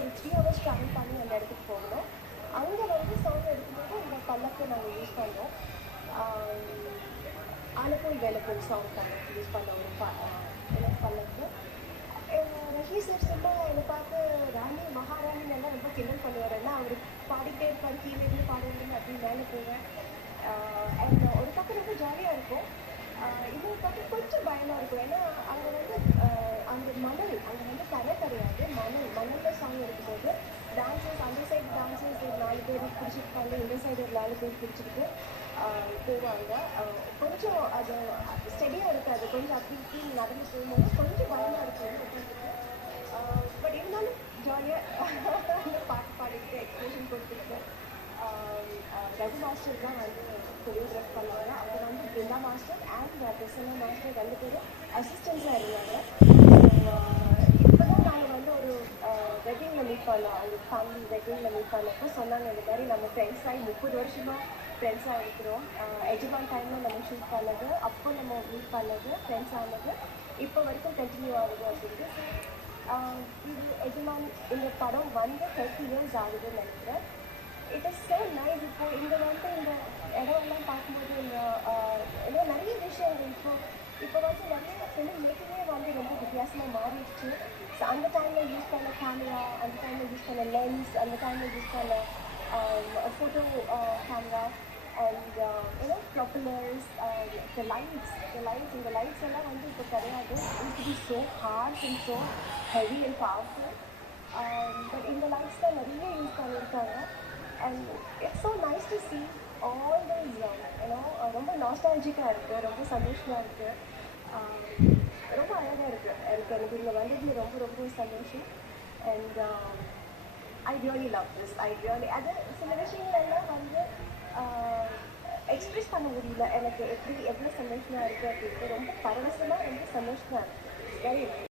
ஒரு 3 hours travel பண்ணி அந்த இடத்துக்கு போகணும். அங்கே வந்து சாங் எடுக்கும்போது இந்த பல்லக்கு நாங்கள் யூஸ் பண்ணோம். ஆலப்போல் வேலப்போல் சாங் நாங்கள் யூஸ் பண்ணோம். பல்லக்கு ரஜினி சார் சும்மா என்னை பார்த்து ராணி மகாராணின்னு எல்லாம் ரொம்ப கிண்டல் பண்ணுவார். ஏன்னா அவர் பாடிட்டே இருப்பார், கீழே இருந்து பாடுறது அப்படின்னு மேலே போவேன். அண்ட் ஒரு பக்கம் ரொம்ப ஜாலியாக இருக்கும், இன்னொரு பக்கம் கொஞ்சம் பயமாக இருக்கும். ஏன்னா அங்கே வந்து அந்த மணல், அங்கே வந்து கரை கிடையாது, மணலில் சாங் எடுக்கும்போது டான்ஸர்ஸ் அந்த சைடு டான்ஸர்ஸ் ஒரு 4 பேர் பிடிச்சிருப்பாங்க, இந்த சைடு ஒரு 4 பேர் பிடிச்சிக்கிட்டு போவாங்க. கொஞ்சம் அது ஸ்டெடியாக இருக்காது, கொஞ்சம் அப்படி இப்படி நடந்து போகும்போது கொஞ்சம் பயமாக இருக்கும். பட் இருந்தாலும் ஜாலியாக பாட்டு பாடிட்டு எக்ஸ்பிரஷன் கொடுத்துட்டு ரகு மாஸ்டர் தான் வந்து கொரியோகிராஃப் பண்ணுவாங்க. அவர் வந்து Brinda master and Prasanna master 2 பேரும் அசிஸ்டன்ஸாக இருந்தாங்க. இப்போ தான் நாங்கள் வந்து ஒரு வெட்டிங்கில் மீட் பண்ணோம், அவங்க ஃபேமிலி வெட்டிங்கில் மீட் பண்ணப்போ சொன்னாங்க, இந்த மாதிரி நம்ம ஃப்ரெண்ட்ஸ் ஆகி 30 வருஷமாக ஃப்ரெண்ட்ஸாக இருக்கிறோம். எஜமான் டைமில் நம்ம ஷூட் பண்ணது, அப்போ நம்ம மீட் பண்ணது, ஃப்ரெண்ட்ஸ் ஆனது இப்போ வரைக்கும் கண்டினியூ ஆகுது அப்படின்ட்டு. இது எஜமான் இந்த படம் வந்து 30 years ஆகுதுன்னு நினைக்கிறேன். It is so nice. இப்போ இங்கே வந்து இந்த இடம்லாம் பார்க்கும்போது இந்த ஏதோ நிறைய விஷயங்கள் இப்போ வந்து நிறைய ஃபிலிம் மேக்கிங்கே வந்து ரொம்ப வித்தியாசமாக மாறிடுச்சு. ஸோ அந்த டைமில் யூஸ் பண்ண கேமரா, அந்த டைமில் யூஸ் பண்ண லென்ஸ், அந்த டைமில் யூஸ் பண்ண photo camera and propellers, the lights இந்த லைட்ஸ் எல்லாம் வந்து இப்போ கிடையாது. It is so hard and so heavy and powerful. But இந்த லைட்ஸ் தான் நிறைய யூஸ் பண்ணியிருக்காங்க. And it's so nice to see all these ரொம்ப நாஸ்டாலஜிக்காக இருக்குது, ரொம்ப சந்தோஷமாக இருக்குது, ரொம்ப அழகாக இருக்குது. எனக்கு இங்கே வந்தது ரொம்ப ரொம்ப சந்தோஷம். And I really love this. அது சில விஷயங்கள் எல்லாம் வந்து எக்ஸ்ப்ரெஸ் பண்ண முடியல, எனக்கு எப்படி எவ்வளோ சந்தோஷமாக இருக்குது அப்படின்ட்டு. ரொம்ப பரவசமாக ரொம்ப சந்தோஷமாக இருக்குது. வெரி